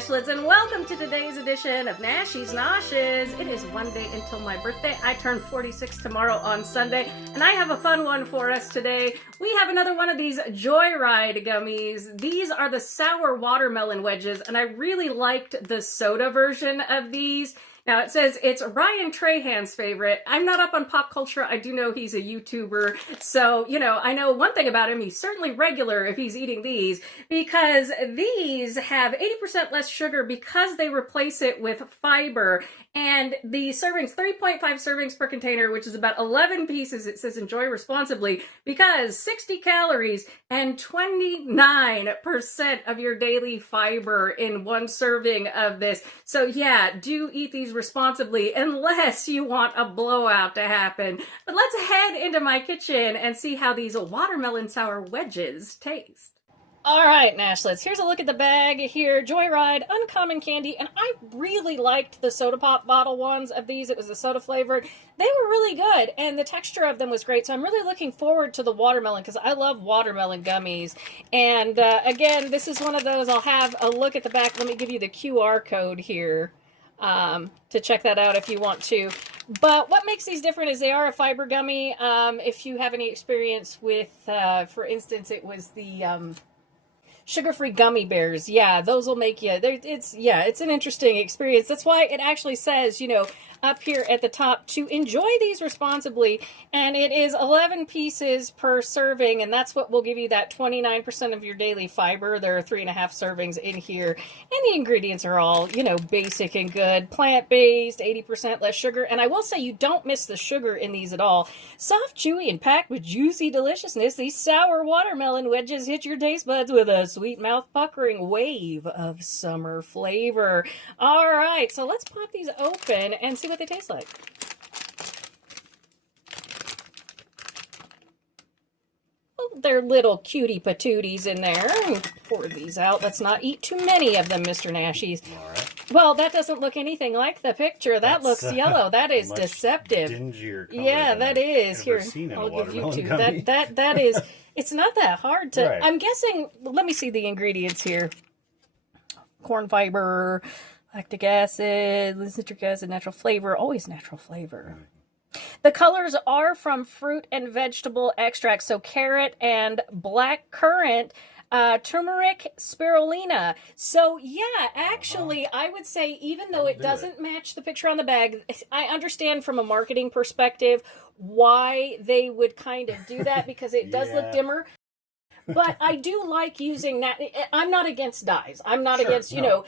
Nashlets, and welcome to today's edition of Nashies Nashies. It is one day until my birthday. I turn 46 tomorrow on Sunday, and I have a fun one for us today. We have another one of these JoyRide Gummies. These are the sour watermelon wedges, and I really liked the soda version of these. Now, it says it's Ryan Trahan's favorite. I'm not up on pop culture. I do know he's a YouTuber. So, you know, I know one thing about him. He's certainly regular if he's eating these, because these have 80% less sugar because they replace it with fiber. And the servings, 3.5 servings per container, which is about 11 pieces. It says enjoy responsibly, because 60 calories and 29% of your daily fiber in one serving of this. So yeah, do eat these responsibly unless you want a blowout to happen. But let's head into my kitchen and see how these watermelon sour wedges taste. All right, Nashlets, here's a look at the bag here. JoyRide, uncommon candy, and I really liked the soda pop bottle ones of these. It was the soda flavored. They were really good, and the texture of them was great, so I'm really looking forward to the watermelon, because I love watermelon gummies. And again, this is one of those. I'll have a look at the back. Let me give you the QR code here to check that out if you want to. But what makes these different is they are a fiber gummy. If you have any experience with, for instance, it was the sugar-free gummy bears. Yeah, those will make you, it's an interesting experience. That's why it actually says, you know, up here at the top to enjoy these responsibly. And it is 11 pieces per serving, and that's what will give you that 29% of your daily fiber. There are 3.5 servings in here, and the ingredients are all, you know, basic and good. Plant-based, 80% less sugar, and I will say you don't miss the sugar in these at all. Soft, chewy, and packed with juicy deliciousness, these sour watermelon wedges hit your taste buds with a sweet mouth puckering wave of summer flavor. All right, so let's pop these open and see what they taste like. Oh, they're little cutie patooties in there. Pour these out. Let's not eat too many of them, Mr. Nashies. All right. Well, that doesn't look anything like the picture. That looks yellow. That is deceptive. Dingier color. Yeah, that is. Here, I'll give you two. That is. It's not that hard to. Right. I'm guessing. Let me see the ingredients here. Corn fiber, lactic acid, citric acid, natural flavor. Always natural flavor. The colors are from fruit and vegetable extracts. So carrot and black currant. Turmeric, spirulina. So yeah, actually, I would say, even though it doesn't match the picture on the bag, I understand from a marketing perspective why they would kind of do that, because it does look dimmer. But I do like using that. I'm not against dyes. I'm not against, you know,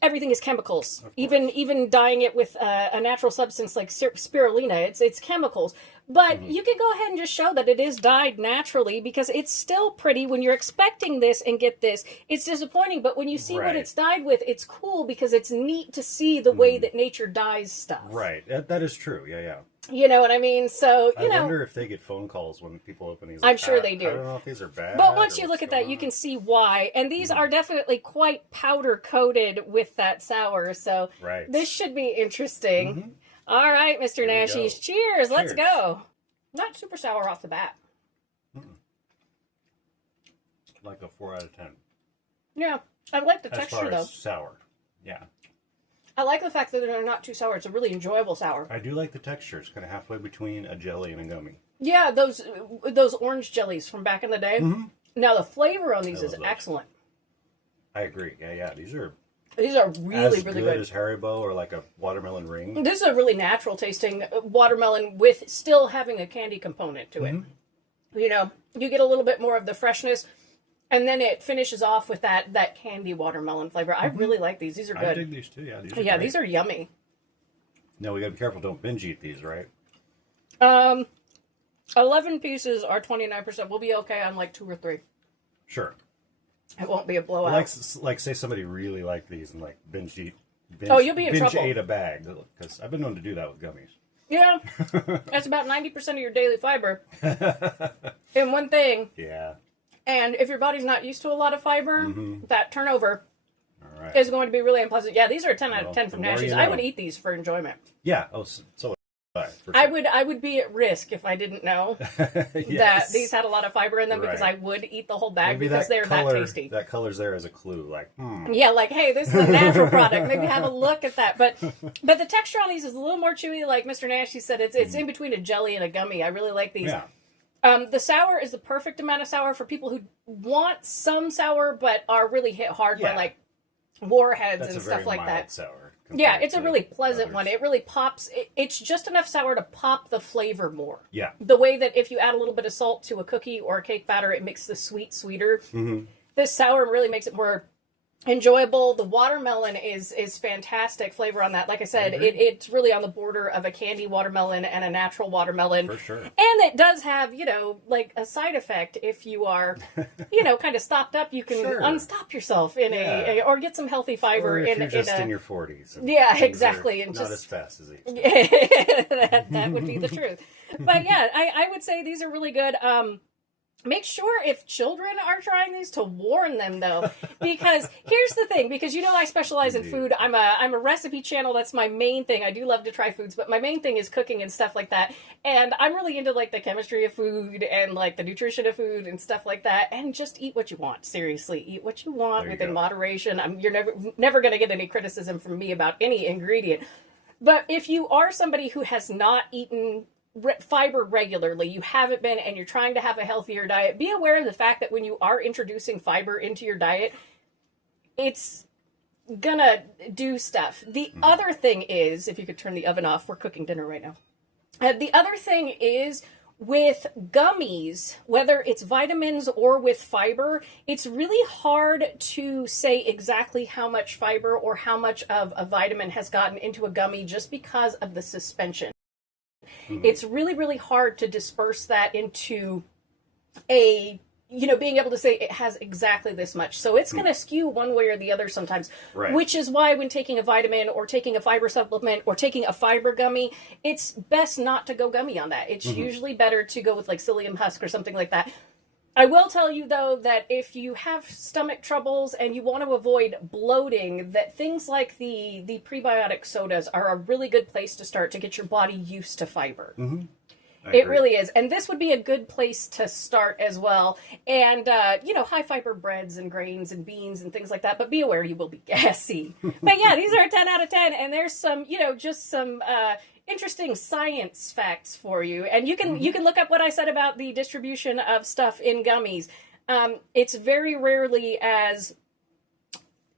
everything is chemicals. Even dyeing it with a natural substance like spirulina, it's chemicals. But you can go ahead and just show that it is dyed naturally, because it's still pretty. When you're expecting this and get this, it's disappointing. But when you see what it's dyed with, it's cool, because it's neat to see the way that nature dyes stuff. Right. That is true. Yeah. You know what I mean? So, you know. I wonder if they get phone calls when people open these. I'm sure they do. I don't know if these are bad. But once you look at that, you can see why. And these are definitely quite powder coated with that sour. So this should be interesting. All right, Mr. Nashies. Cheers. Let's go. Not super sour off the bat. Like a 4 out of 10. Yeah. I like the texture, though. Sour. Yeah. I like the fact that they're not too sour. It's a really enjoyable sour. I do like the texture. It's kind of halfway between a jelly and a gummy. Yeah, those orange jellies from back in the day. Now, the flavor on these is excellent. I agree. Yeah. These are really, really good. As Haribo or like a watermelon ring. This is a really natural tasting watermelon with still having a candy component to it. You know, you get a little bit more of the freshness, and then it finishes off with that candy watermelon flavor. I really like these. These are good. I dig these too. Yeah, these are yummy. No, we gotta be careful. Don't binge eat these, right? 11 pieces are 29%. We'll be okay on like 2 or 3. Sure. It won't be a blowout. Like say somebody really liked these and like binge eat. You'll be in trouble. Binge ate a bag, because I've been known to do that with gummies. Yeah, that's about 90% of your daily fiber in one thing. Yeah. And if your body's not used to a lot of fiber, that turnover is going to be really unpleasant. Yeah, these are a 10 out of 10 from Nashies. I would eat these for enjoyment. Yeah. Oh, so For I sure. would be at risk if I didn't know that Yes. these had a lot of fiber in them because I Right. would eat the whole bag Maybe because they're color, that tasty. that color's there as a clue. Like, Yeah, like, hey, this is a natural product. Maybe have a look at that. But the texture on these is a little more chewy. Like Mr. Nashies said, it's in between a jelly and a gummy. I really like these. Yeah. The sour is the perfect amount of sour for people who want some sour but are really hit hard by like warheads That's and a stuff very like mild that. sour. Yeah, it's a really pleasant others. one. It really pops. It's just enough sour to pop the flavor more. Yeah. The way that if you add a little bit of salt to a cookie or a cake batter, it makes the sweet sweeter. Mm-hmm. This sour really makes it more enjoyable. The watermelon is fantastic flavor on that. Like I said, it's really on the border of a candy watermelon and a natural watermelon. For sure. And it does have, like a side effect if you are, kind of stopped up. You can unstop yourself in or get some healthy fiber Or if in you're just a, in your 40s. Yeah, exactly. And not just as fast as these. that would be the truth. But yeah, I would say these are really good. Make sure if children are trying these to warn them though, because here's the thing, because I specialize in food. I'm a recipe channel. That's my main thing. I do love to try foods, but my main thing is cooking and stuff like that. And I'm really into like the chemistry of food and like the nutrition of food and stuff like that. And just eat what you want. Seriously, eat what you want within moderation. You're never going to get any criticism from me about any ingredient. But if you are somebody who has not eaten fiber regularly, you haven't been, and you're trying to have a healthier diet, be aware of the fact that when you are introducing fiber into your diet, it's gonna do stuff. The other thing is, if you could turn the oven off, we're cooking dinner right now. The other thing is, with gummies, whether it's vitamins or with fiber, it's really hard to say exactly how much fiber or how much of a vitamin has gotten into a gummy just because of the suspension. It's really, really hard to disperse that into a, being able to say it has exactly this much. So it's going to skew one way or the other sometimes, which is why when taking a vitamin or taking a fiber supplement or taking a fiber gummy, it's best not to go gummy on that. It's usually better to go with like psyllium husk or something like that. I will tell you, though, that if you have stomach troubles and you want to avoid bloating, that things like the prebiotic sodas are a really good place to start to get your body used to fiber. It really is. And this would be a good place to start as well. And, high fiber breads and grains and beans and things like that. But be aware you will be gassy. But yeah, these are a 10 out of 10. And there's some, just some interesting science facts for you. And you can look up what I said about the distribution of stuff in gummies. It's very rarely as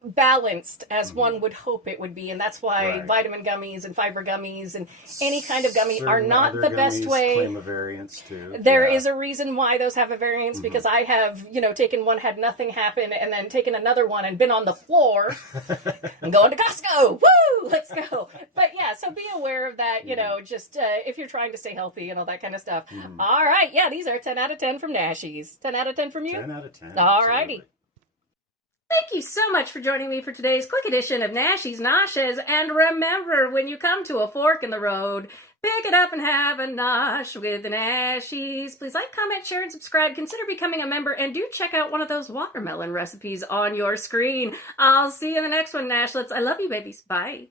balanced as one would hope it would be, and that's why vitamin gummies and fiber gummies and any kind of gummy are not the best way. Claim a variance too. There is a reason why those have a variance, because I have taken one, had nothing happen, and then taken another one and been on the floor. I'm going to Costco. Woo! Let's go. But yeah, so be aware of that. Just if you're trying to stay healthy and all that kind of stuff. All right, yeah, these are 10 out of 10 from Nashies. 10 out of 10 from you. 10 out of 10. All righty. Thank you so much for joining me for today's quick edition of Nashies Nashes. And remember, when you come to a fork in the road, pick it up and have a nosh with the Nashies. Please like, comment, share, and subscribe. Consider becoming a member, and do check out one of those watermelon recipes on your screen. I'll see you in the next one, Nashlets. I love you, babies. Bye.